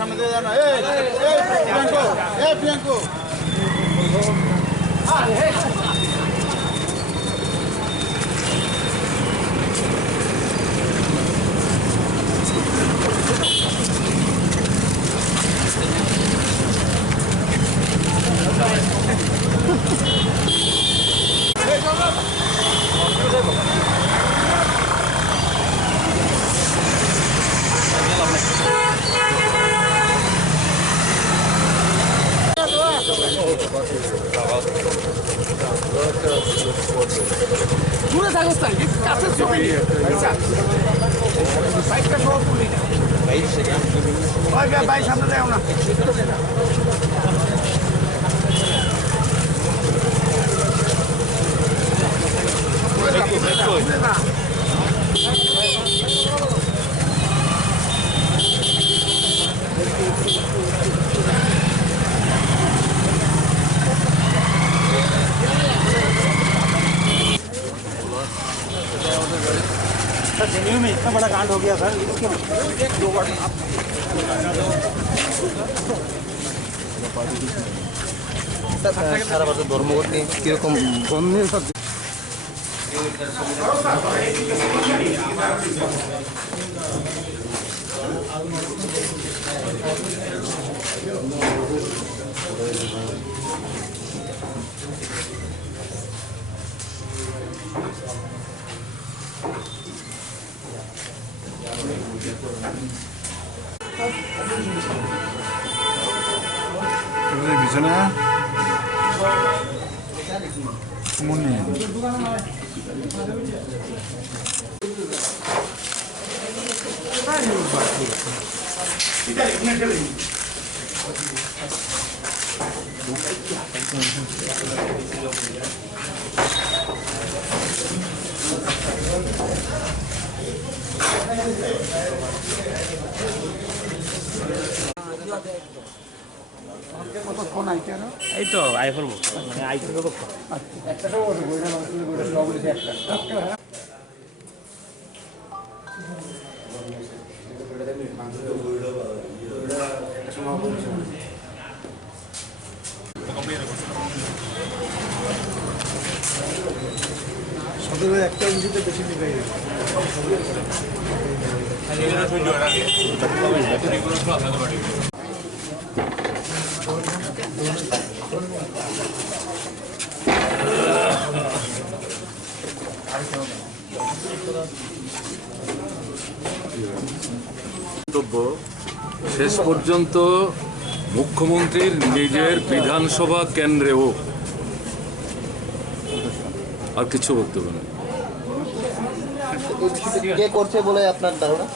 সামনে দিয়ে যান এই প্রিয়াঙ্কু দূরে থাকো কাছে ছবি বাইকটা সহ তুলি না ভাই সামনে যাও না दिल्ली में इतना बड़ा कांड हो गया सर इसके दो सारा बच्चा धर्मघट नहीं किरकम बंधे सब বিছানা মনে এই তো আই করবো মানে আই করবো একটা একটা ইঞ্জিতে বেশি নিকাই শেষ পর্যন্ত মুখ্যমন্ত্রীর নিজের বিধানসভা কেন্দ্রেও আর কিছু বক্তব্য নেই। কে করছে বলে আপনার ধারণা?